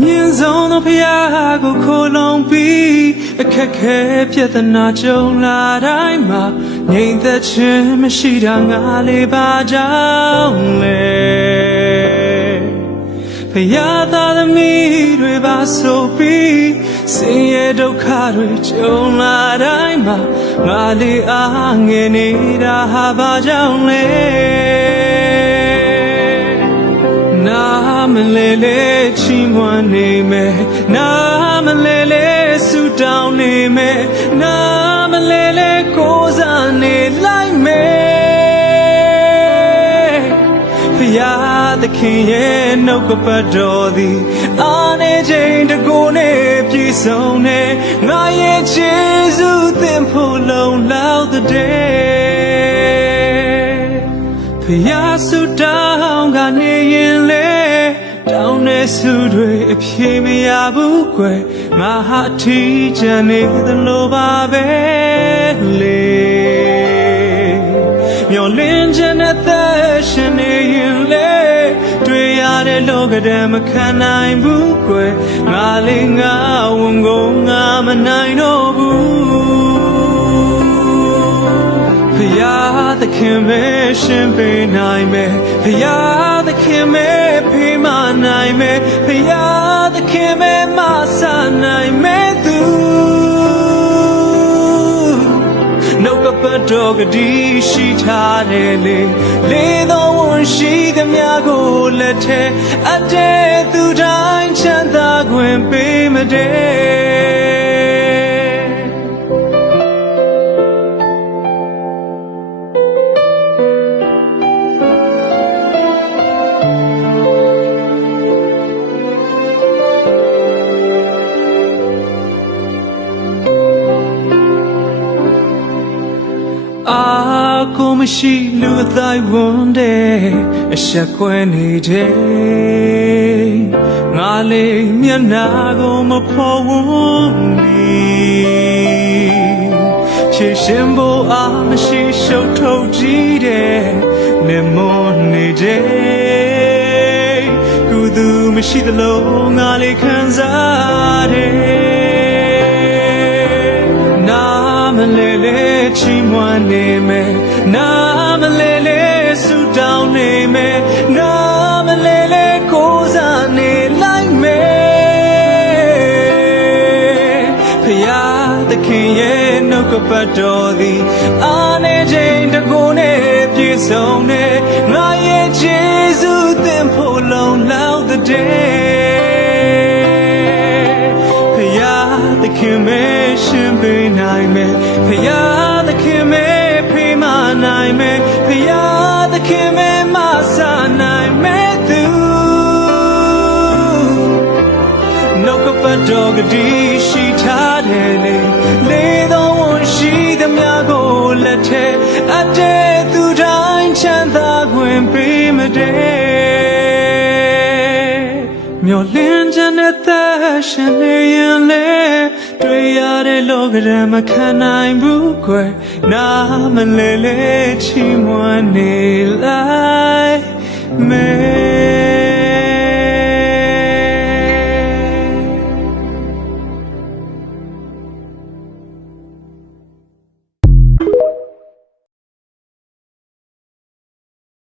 မြင်ဆုံးသောဖျားကိုခိုးလုံပြီးအခက်ခဲပြဿနာကြုံလာတိုင်းမှာငြိမ်သက်ခြင်းမရှိတာငါလေးပါကြောင့်လေဖျားသားသမီးတွေပါဆိုပြီးဆင်းရဲဒုက္ခတွေကြုံလာတိုင်းမှာငါလေးအားငယ်နေတာဟာဘာကြောင့်လဲနာမလဲလဲချီးမွမ်းနေမယ်နာမလဲလဲဆူတောင်းနေမယ်နာမလဲလဲကိုးစားနေလိုက်မယ်ဖယားသခင်ရဲ့နှုတ်ကပတ်တော်သည်အားနေခြင်းတကူနဲ့ပြည့်စုံနေငါရဲ့ခြေဆုသင်ဖို့လုံလောက်တဲ့ဖယားဆူတောင်းကနေရင်လေတောင်းတဲ့ဆုတွေအဖြေမရဘူးကွယ်ငါဟာအထီးကျန်နေသလိုပါပဲလေမျောလင်းခြင်းနဲ့သက်ရှင်နေရင်လေတွေ့ရတဲ့လောကဓာတ်မခံနိုင်ဘူးကွယ်ငါလေးငါဝန်ကိုငါမနိုင်တော့ဘူးဖယားသခင်ပဲရှင်ပေးနိုင်မယ်ဖယားသခင်ပဲဖေးမနိုင်မယ်ဖယားသခင်ပဲမဆနိုင်မယ်သူနှုတ်ကပတ်တော်ကတိရှိထားတယ်လေသောဝန်ရှိသမျှကိုလက်ထဲအတဲ့သူတိုင်းချမ်းသာခွင့်ပေးမတဲ့အာကိုမရှိလူအတိုင်းဝန်တဲ့အဆက်ခွဲနေတဲ့ငါလေးမျက်နာကိုမဖော်ဝန်းပြီးချစ်ရှင်ဖို့အားမရှိရှုပ်ထုတ်ကြည့်တဲ့နေမွန်နေတဲ့ကုသူမရှိသလိုငါလေးခံစားတယ်နာမလဲလဲချီးမွမ်းနေမယ်နာမလဲလဲဆူတောင်းနေမယ်နာမလဲလဲကိုးစားနေလိုက်မယ်ဖယားသခင်ရဲ့နှုတ်ကပတ်တော်သည်အားနေခြင်းတကူနဲ့ပြည့်စုံနေငါရဲ့ခြေဆုသင်ဖို့လုံလောက်တဲ့ဖယားသခင်ပဲရှင်ပေးနိုင်မယ်ဖယားသခင်ပဲဖေးမနိုင်မယ်ဖယားသခင်ပဲမဆနိုင်မယ်သူနှုတ်ကပတ်တော်ကတိရှိထားတယ်လေသောဝန်ရှိသမျှကိုလက်ထဲအတဲ့သူတိုင်းချမ်းသာခွင့်ပေးမတဲ့မျောလင်းခြင်းနဲ့သက်ရှင်နေရင်လေတွေ့ရတဲ့လောကဓာတ်မခံနိုင်ဘူးကွယ်နာမလဲလဲချီးမွမ်းနေလိုက်မယ်